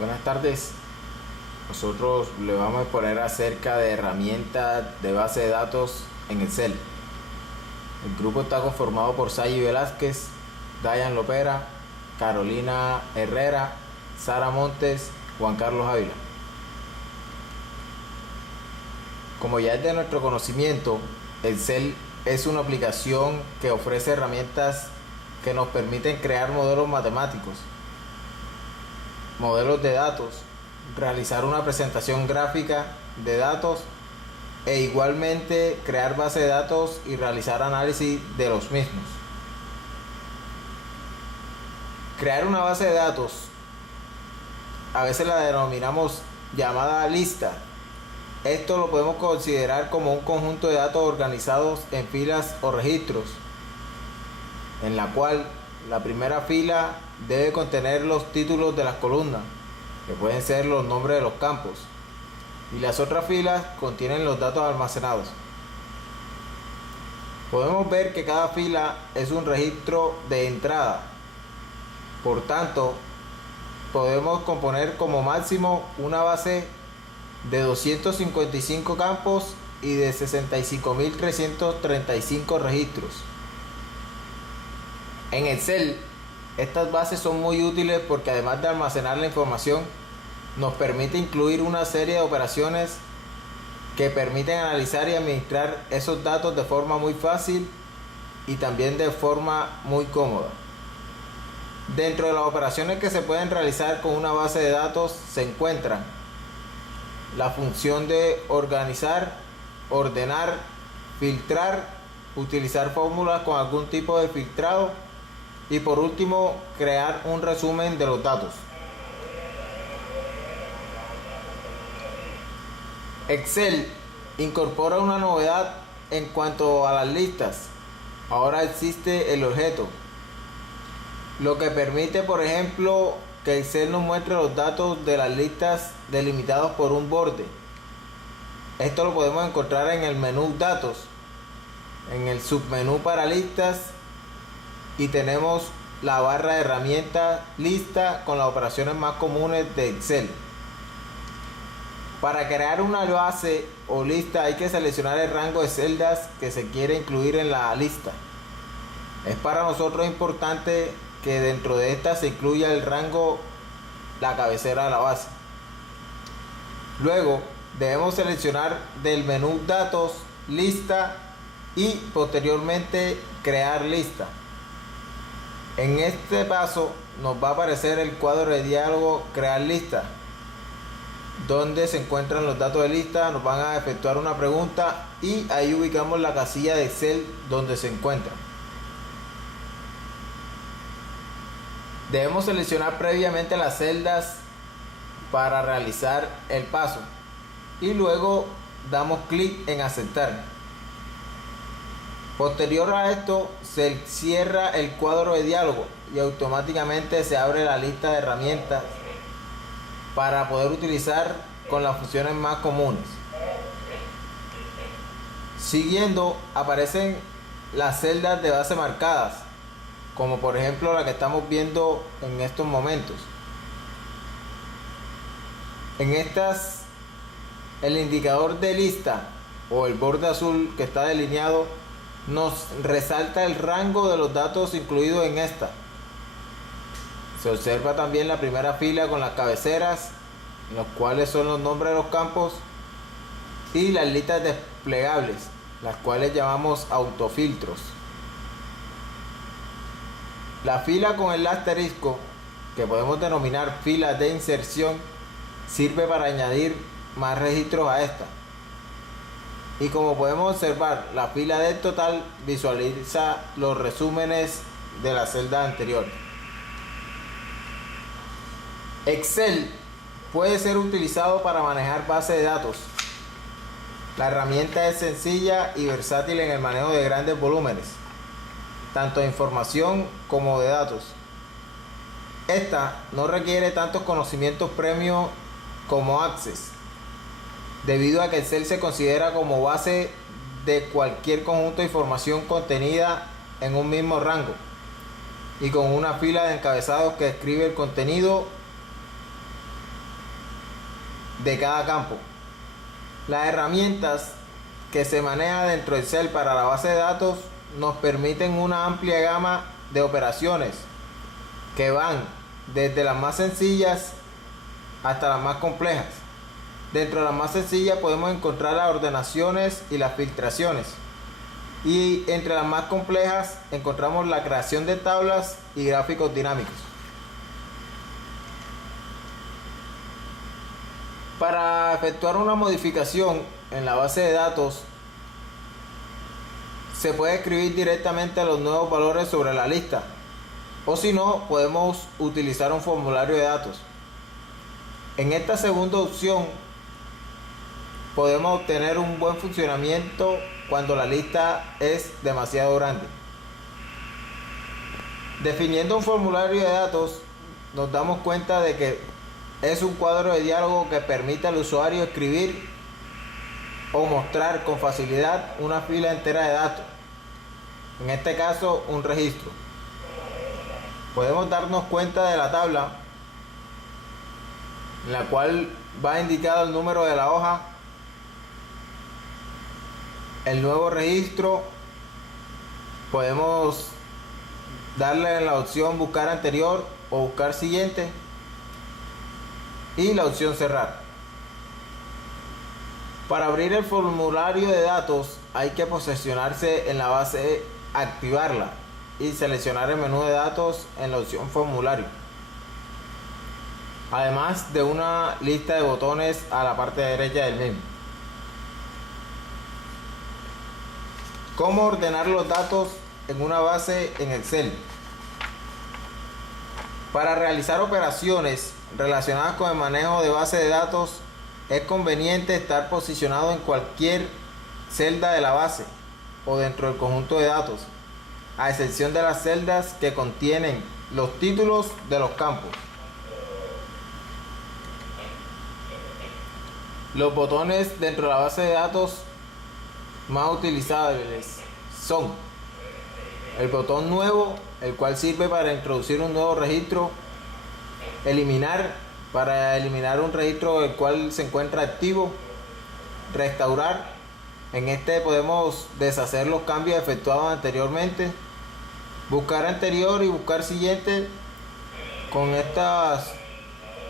Buenas tardes. Nosotros le vamos a exponer acerca de herramientas de base de datos en Excel. El grupo está conformado por Sayi Velázquez, Dayan Lopera, Carolina Herrera, Sara Montes, Juan Carlos Ávila. Como ya es de nuestro conocimiento, Excel es una aplicación que ofrece herramientas que nos permiten crear modelos matemáticos, modelos de datos, realizar una presentación gráfica de datos e igualmente crear base de datos y realizar análisis de los mismos. Crear una base de datos, a veces la denominamos llamada lista. Esto lo podemos considerar como un conjunto de datos organizados en filas o registros, en la cual la primera fila debe contener los títulos de las columnas, que pueden ser los nombres de los campos, y las otras filas contienen los datos almacenados. Podemos ver que cada fila es un registro de entrada. Por tanto, podemos componer como máximo una base de 255 campos y de 65.335 registros. En Excel, estas bases son muy útiles porque además de almacenar la información, nos permite incluir una serie de operaciones que permiten analizar y administrar esos datos de forma muy fácil y también de forma muy cómoda. Dentro de las operaciones que se pueden realizar con una base de datos se encuentran la función de organizar, ordenar, filtrar, utilizar fórmulas con algún tipo de filtrado y por último crear un resumen de los datos. Excel incorpora una novedad en cuanto a las listas. Ahora existe el objeto, lo que permite, por ejemplo, que Excel nos muestre los datos de las listas delimitados por un borde. Esto lo podemos encontrar en el menú Datos, en el submenú para listas, y tenemos la barra de herramientas Lista con las operaciones más comunes de Excel. Para crear una base o lista hay que seleccionar el rango de celdas que se quiere incluir en la lista. Es para nosotros importante que dentro de esta se incluya el rango, la cabecera de la base. Luego debemos seleccionar del menú Datos, Lista y posteriormente Crear lista. En este paso nos va a aparecer el cuadro de diálogo Crear lista, donde se encuentran los datos de lista. Nos van a efectuar una pregunta y ahí ubicamos la casilla de Excel donde se encuentra. Debemos seleccionar previamente las celdas para realizar el paso y luego damos clic en aceptar. Posterior a esto se cierra el cuadro de diálogo y automáticamente se abre la lista de herramientas para poder utilizar con las funciones más comunes. Siguiendo aparecen las celdas de base marcadas, como por ejemplo la que estamos viendo en estos momentos. En estas, el indicador de lista o el borde azul que está delineado nos resalta el rango de los datos incluidos en esta. Se observa también la primera fila con las cabeceras, los cuales son los nombres de los campos, y las listas desplegables, las cuales llamamos autofiltros. La fila con el asterisco, que podemos denominar fila de inserción, sirve para añadir más registros a esta. Y como podemos observar, la fila del total visualiza los resúmenes de la celda anterior. Excel puede ser utilizado para manejar bases de datos. La herramienta es sencilla y versátil en el manejo de grandes volúmenes, tanto de información como de datos. Esta no requiere tantos conocimientos previos como Access, debido a que Excel se considera como base de cualquier conjunto de información contenida en un mismo rango y con una fila de encabezados que describe el contenido de cada campo. Las herramientas que se manejan dentro de Excel para la base de datos nos permiten una amplia gama de operaciones que van desde las más sencillas hasta las más complejas. Dentro de las más sencillas podemos encontrar las ordenaciones y las filtraciones. Y entre las más complejas encontramos la creación de tablas y gráficos dinámicos. Para efectuar una modificación en la base de datos, se puede escribir directamente los nuevos valores sobre la lista, o si no, podemos utilizar un formulario de datos. En esta segunda opción podemos obtener un buen funcionamiento cuando la lista es demasiado grande. Definiendo un formulario de datos, nos damos cuenta de que es un cuadro de diálogo que permite al usuario escribir o mostrar con facilidad una fila entera de datos, en este caso un registro. Podemos darnos cuenta de la tabla en la cual va indicado el número de la hoja, el nuevo registro. Podemos darle en la opción buscar anterior o buscar siguiente y la opción cerrar. Para abrir el formulario de datos hay que posicionarse en la base, activarla y seleccionar el menú de datos en la opción formulario, además de una lista de botones a la parte derecha del mismo. ¿Cómo ordenar los datos en una base en Excel? Para realizar operaciones relacionadas con el manejo de base de datos es conveniente estar posicionado en cualquier celda de la base o dentro del conjunto de datos, a excepción de las celdas que contienen los títulos de los campos. Los botones dentro de la base de datos más utilizables son el botón nuevo, el cual sirve para introducir un nuevo registro, eliminar, para eliminar un registro el cual se encuentra activo, restaurar, en este podemos deshacer los cambios efectuados anteriormente, buscar anterior y buscar siguiente. Con estas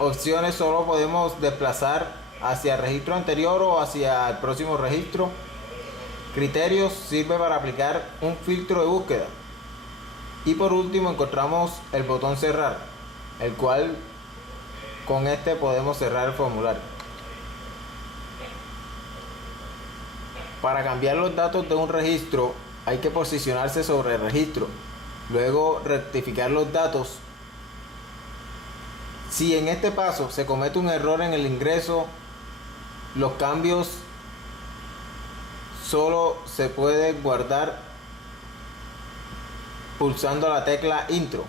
opciones solo podemos desplazar hacia el registro anterior o hacia el próximo registro. Criterios sirve para aplicar un filtro de búsqueda. Y por último encontramos el botón cerrar, el cual con este podemos cerrar el formulario. Para cambiar los datos de un registro hay que posicionarse sobre el registro, luego rectificar los datos. Si en este paso se comete un error en el ingreso, los cambios solo se pueden guardar pulsando la tecla intro.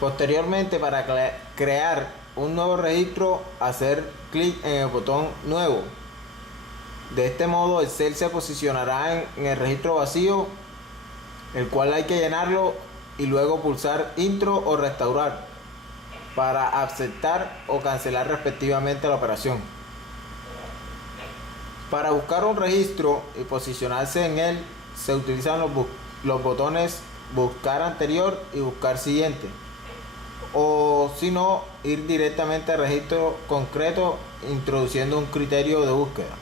Posteriormente, para crear un nuevo registro, hacer clic en el botón nuevo. De este modo Excel se posicionará en el registro vacío, el cual hay que llenarlo y luego pulsar intro o restaurar para aceptar o cancelar respectivamente la operación. Para buscar un registro y posicionarse en él se utilizan los botones buscar anterior y buscar siguiente, o si no, ir directamente al registro concreto introduciendo un criterio de búsqueda.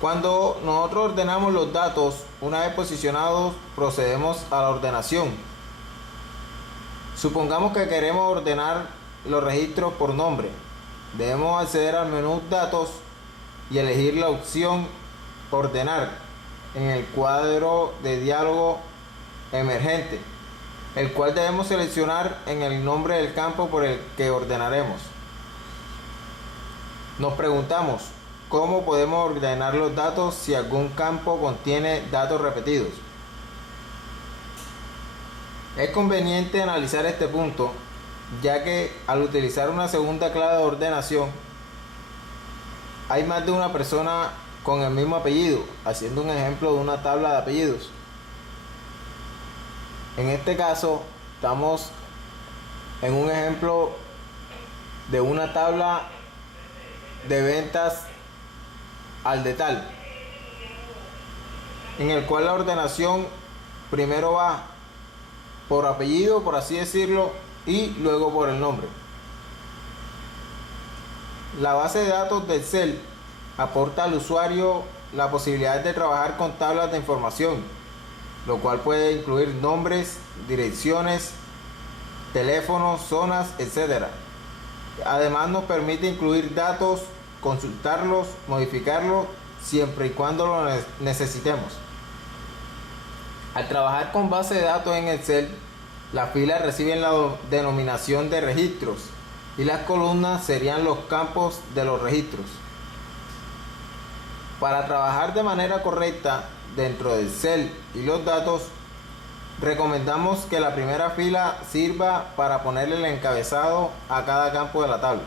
Cuando nosotros ordenamos los datos, una vez posicionados, procedemos a la ordenación. Supongamos que queremos ordenar los registros por nombre. Debemos acceder al menú Datos y elegir la opción Ordenar en el cuadro de diálogo emergente, el cual debemos seleccionar en el nombre del campo por el que ordenaremos. Nos preguntamos, ¿cómo podemos ordenar los datos si algún campo contiene datos repetidos? Es conveniente analizar este punto, ya que al utilizar una segunda clave de ordenación, hay más de una persona con el mismo apellido, haciendo un ejemplo de una tabla de apellidos. En este caso, estamos en un ejemplo de una tabla de ventas al de tal, en el cual la ordenación primero va por apellido, por así decirlo, y luego por el nombre. La base de datos de Excel aporta al usuario la posibilidad de trabajar con tablas de información, lo cual puede incluir nombres, direcciones, teléfonos, zonas, etc. Además nos permite incluir datos, consultarlos, modificarlos siempre y cuando lo necesitemos. Al trabajar con base de datos en Excel, las filas reciben la denominación de registros y las columnas serían los campos de los registros. Para trabajar de manera correcta dentro de Excel y los datos, recomendamos que la primera fila sirva para ponerle el encabezado a cada campo de la tabla.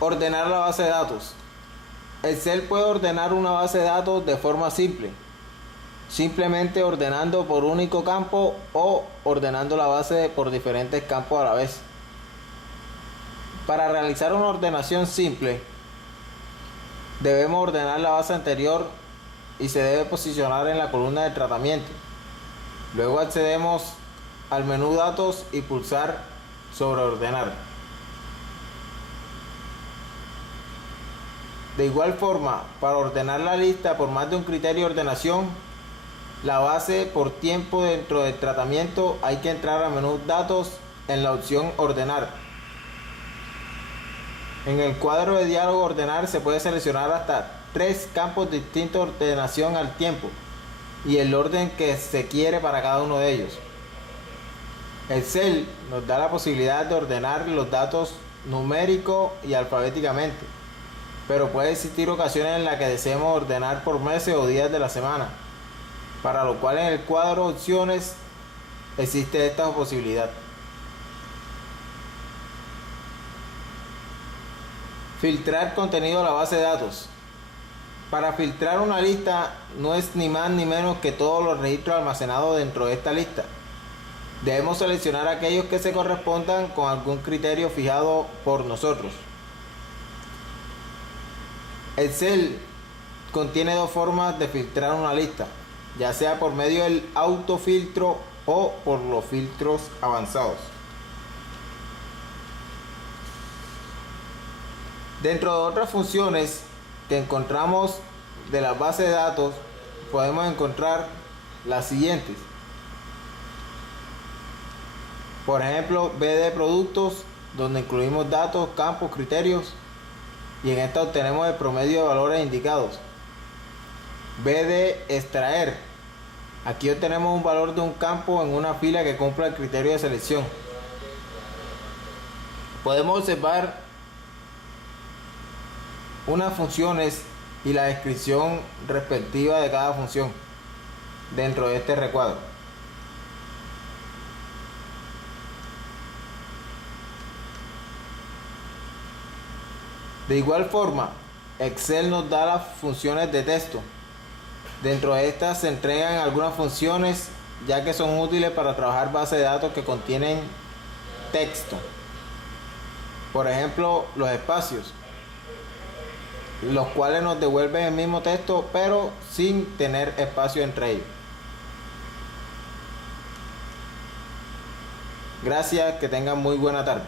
Ordenar la base de datos. Excel puede ordenar una base de datos de forma simple, simplemente ordenando por único campo o ordenando la base por diferentes campos a la vez. Para realizar una ordenación simple, debemos ordenar la base anterior y se debe posicionar en la columna de tratamiento. Luego accedemos al menú Datos y pulsar sobre Ordenar. De igual forma, para ordenar la lista por más de un criterio de ordenación, la base por tiempo dentro del tratamiento, hay que entrar al menú Datos en la opción Ordenar. En el cuadro de diálogo Ordenar se puede seleccionar hasta 3 campos distintos de ordenación al tiempo y el orden que se quiere para cada uno de ellos. Excel nos da la posibilidad de ordenar los datos numérico y alfabéticamente, pero puede existir ocasiones en las que deseemos ordenar por meses o días de la semana, para lo cual en el cuadro Opciones existe esta posibilidad. Filtrar contenido de la base de datos. Para filtrar una lista no es ni más ni menos que todos los registros almacenados dentro de esta lista. Debemos seleccionar aquellos que se correspondan con algún criterio fijado por nosotros. Excel contiene 2 formas de filtrar una lista, ya sea por medio del autofiltro o por los filtros avanzados. Dentro de otras funciones que encontramos de la base de datos, podemos encontrar las siguientes. Por ejemplo, B de productos, donde incluimos datos, campos, criterios, y en esta obtenemos el promedio de valores indicados. B de extraer, aquí obtenemos un valor de un campo en una fila que cumpla el criterio de selección. Podemos observar unas funciones y la descripción respectiva de cada función dentro de este recuadro. De igual forma, Excel nos da las funciones de texto. Dentro de estas se entregan algunas funciones ya que son útiles para trabajar bases de datos que contienen texto. Por ejemplo, los espacios, los cuales nos devuelven el mismo texto pero sin tener espacio entre ellos. Gracias, que tengan muy buena tarde.